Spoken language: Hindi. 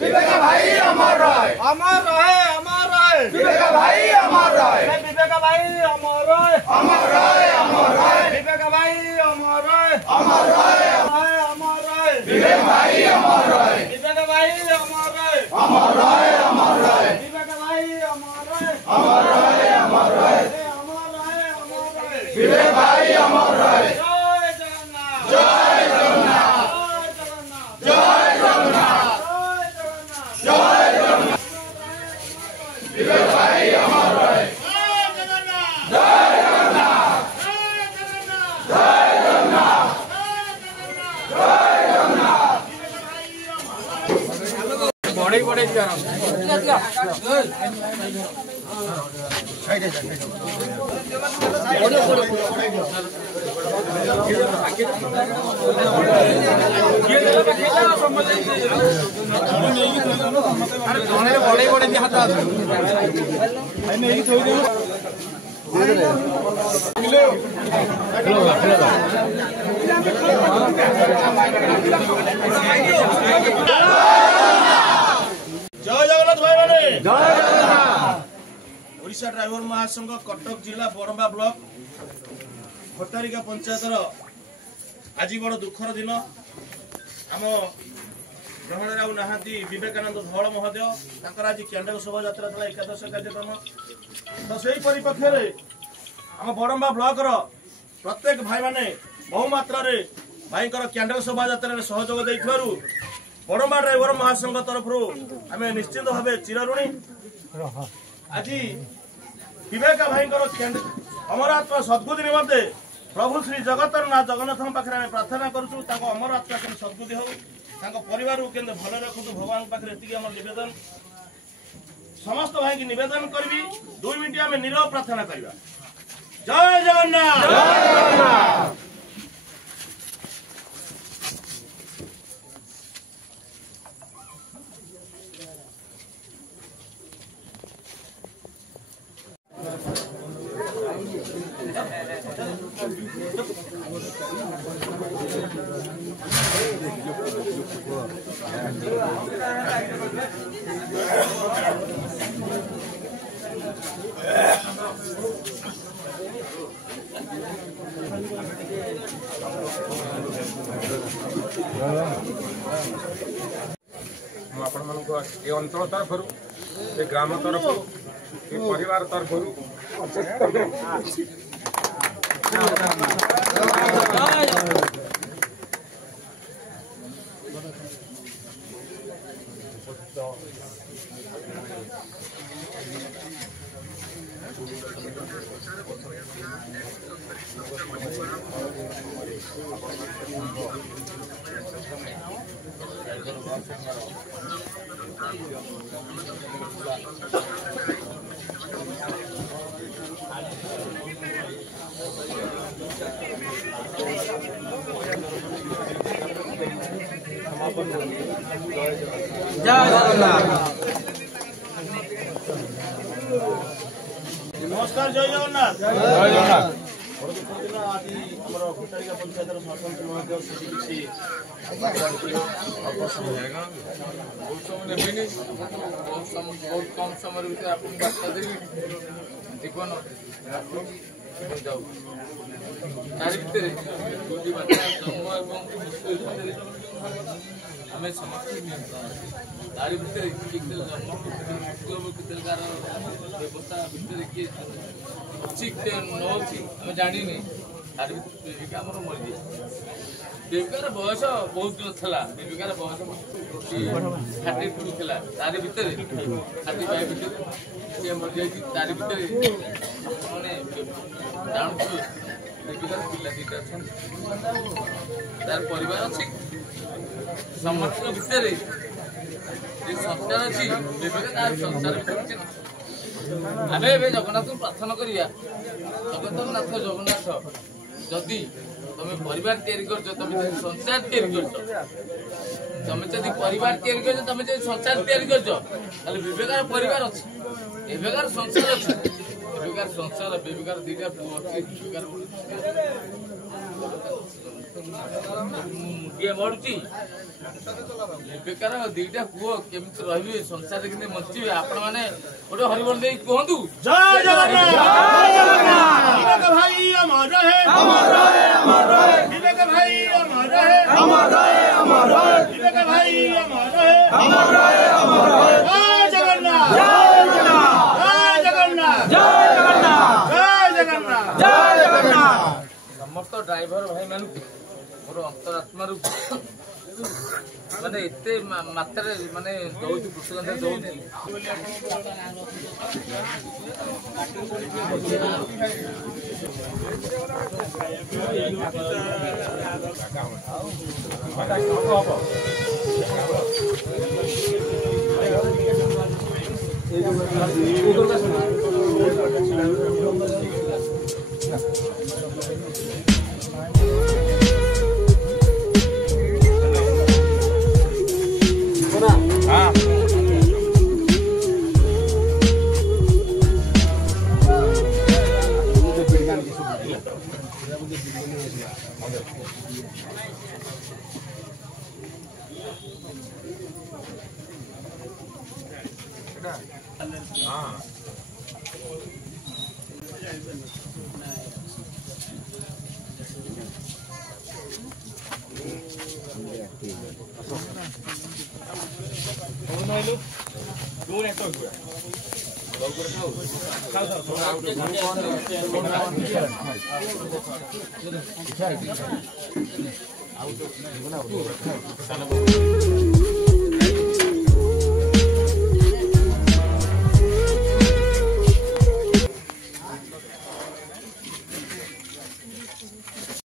विवेक भाई अमर रहे, अमर रहे, अमर रहे, विवेक भाई अमर रहे, विवेक भाई अमर रहे, अमर रहे, अमर रहे, विवेक भाई अमर रहे, अमर रहे, अमर रहे, विवेक भाई अमर रहे, विवेक भाई अमर रहे, अमर रहे, अमर रहे, विवेक भाई अमर रहे, अमर रहे, अमर रहे, अमर रहे, अमर रहे, विवेक भाई अमर रहे। जय जगन्नाथ, जय जगन्नाथ, जय जगन्नाथ, विवेक भाई अमर रहे। जय जगन्नाथ, जय जगन्नाथ, जय जगन्नाथ। बड़े बड़े बड़े बड़े हाथ जय जगन्नाथ भाई माने, जय जगन्नाथ। ओडिशा ड्राइवर महासंघ कटक जिला बरंबा ब्लॉक भट्टारिका पंचायतर आज बड़ दुखर दिन। आम ग्रहण नहांती विवेकानंद धवल महोदय आज कैंडल शोभा यात्रा था एकादश कार्यक्रम। तो से परिप्रेक्षी में आम बरंबा ब्लॉक प्रत्येक भाई माने बहु मात्रा भाई कैंडल शोभा यात्रा सहयोग दे बरंबा ड्राइवर महासंघ तरफ आम निश्चित भाव चिरऋणी। आज विवेक भाई अमर आत्मा सद्बुद्धि निमंते प्रभु श्री जगतरनाथ जगन्नाथ पाखे प्रार्थना करूँ अमर आत्मा के सद्बुद्धि हो परिवार को भल रखु भगवान पाखे निवेदन समस्त भाई की निवेदन करी 2 मिनट आम नीरव प्रार्थना करवा। जय जगन्नाथ, जय जगन्नाथ। आपण मन ये अंचल तरफ ये ग्राम तरफ ये परिवार तरफ नमस्कार। जय जगन्नाथ, जय जगन्नाथ। आज भट्टारिका पंचायत सरपंच महोदय बहुत कम समय भितर आपको बार्ता देवी जीवन जाऊ तार भितर दुटी बार्ता जन्म एवं आम समस्त तार भितर जन्म कार व्यवस्था भितर किए अच्छी न अच्छी आम जानी तार भर आमर मरी बेबिकार बयस बहुत था बेबिकार बयस 32 था तार भितर 35 भितर सी मरी जाए तार भितर मैंने जानते बेबिकार पिला 2टा अच्छा तार परिवार अच्छी समस्त भितर संस्कार अच्छी बेबिका तार संसार भितर आम जगन्नाथ प्रार्थना करिया जगतरनाथ जगन्नाथ जदि तुम परिवार तैयारी कर तुम संसार तैयारी कर तुम जब परिवार तैयारी कर तुम जब संसार तैयारी कर बेबिकार परिवार अच्छी एबेकार संसार अच्छी एबेकार संसार बेबिकार 2टा पुओ अच्छी बेबिकार मुंडिया मरुची बेकार दीटा पुओ केमिति रहिबे संसार के बंचिबे आपण माने गोटे हरिबोल दे कहंतु जय जगन्नाथ विवेक भाई अमर है विवेक भाई अमर है विवेक भाई अमर है जय जगन्नाथ जय जगन्नाथ जय जगन्नाथ समस्त ड्राइवर भाई मान मोर अंतरात्मा माने एते मात्रा माने दौती पुस्तक दौती खाऊ